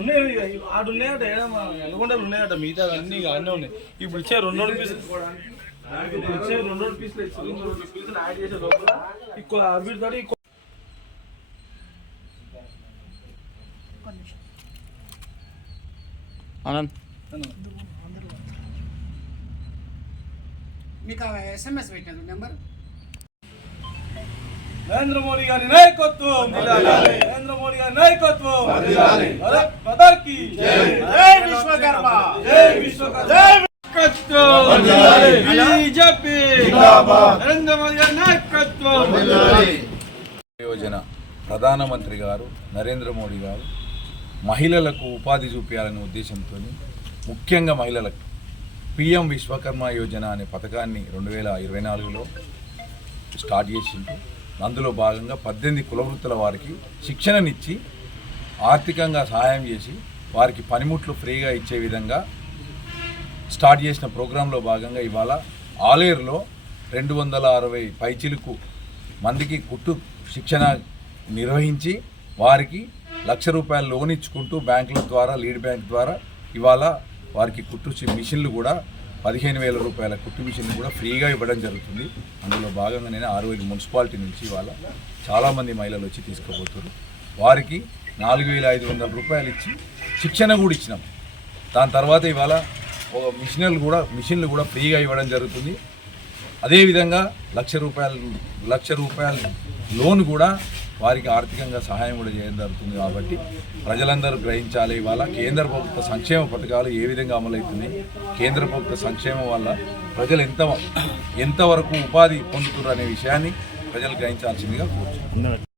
ఉన్నాయి ఆడు ఉన్నాయట ఎల్లగొండలు ఉన్నాయట మిగతా అన్నీ అన్నీ ఉన్నాయి. ఇప్పుడు ఇచ్చే 2 పీసులు ఇప్పుడు ఇచ్చే 2 పీసులు ఇచ్చి 2 పీసులు యాడ్ చేసే లోపల ఇంకో వీటితో ఇంకో మీకు SMS పెట్టాను నెంబర్. నరేంద్ర మోడీ గారి నాయకత్వం, నరేంద్ర మోడీ గారి నాయకత్వం, భారత్ మాతా కీ జై, విశ్వకర్మ జై, విశ్వకర్మ జై, బీజేపీ జిందాబాద్, నరేంద్ర మోడీ గారి నాయకత్వం. యోజన ప్రధానమంత్రి గారు నరేంద్ర మోడీ గారు మహిళలకు ఉపాధి చూపించాలనే ఉద్దేశంతో ముఖ్యంగా మహిళలకు PM విశ్వకర్మ యోజన అనే పథకాన్ని 2024లో స్టార్ట్ చేసిండు. అందులో భాగంగా 18 కులవృత్తుల వారికి శిక్షణనిచ్చి ఆర్థికంగా సహాయం చేసి వారికి పనిముట్లు ఫ్రీగా ఇచ్చే విధంగా స్టార్ట్ చేసిన ప్రోగ్రాంలో భాగంగా ఇవాళ ఆలేరులో 260 పైచిలుకు మందికి కుట్టు శిక్షణ నిర్వహించి వారికి ₹1,00,000 లోన్ ఇచ్చుకుంటూ బ్యాంకుల ద్వారా లీడ్ బ్యాంక్ ద్వారా ఇవాళ వారికి కుట్టు మిషన్లు కూడా ₹15,000 కుట్టు మిషన్లు కూడా ఫ్రీగా ఇవ్వడం జరుగుతుంది. అందులో భాగంగా నేను 65 మున్సిపాలిటీ నుంచి ఇవాళ చాలామంది మహిళలు వచ్చి తీసుకుపోతారు. వారికి ₹4,500 ఇచ్చి శిక్షణ కూడా ఇచ్చినాం. దాని తర్వాత ఇవాళ మిషన్లు కూడా ఫ్రీగా ఇవ్వడం జరుగుతుంది. అదేవిధంగా ₹1,00,000 లోన్ కూడా వారికి ఆర్థికంగా సహాయం కూడా చేయడం జరుగుతుంది. కాబట్టి ప్రజలందరూ గ్రహించాలి, ఇవాళ కేంద్ర ప్రభుత్వ సంక్షేమ పథకాలు ఏ విధంగా అమలవుతున్నాయి, కేంద్ర ప్రభుత్వ సంక్షేమం వల్ల ప్రజలు ఎంతవరకు ఉపాధి పొందుతున్నారు అనే విషయాన్ని ప్రజలు గ్రహించాల్సిందిగా కోరుతున్నాను.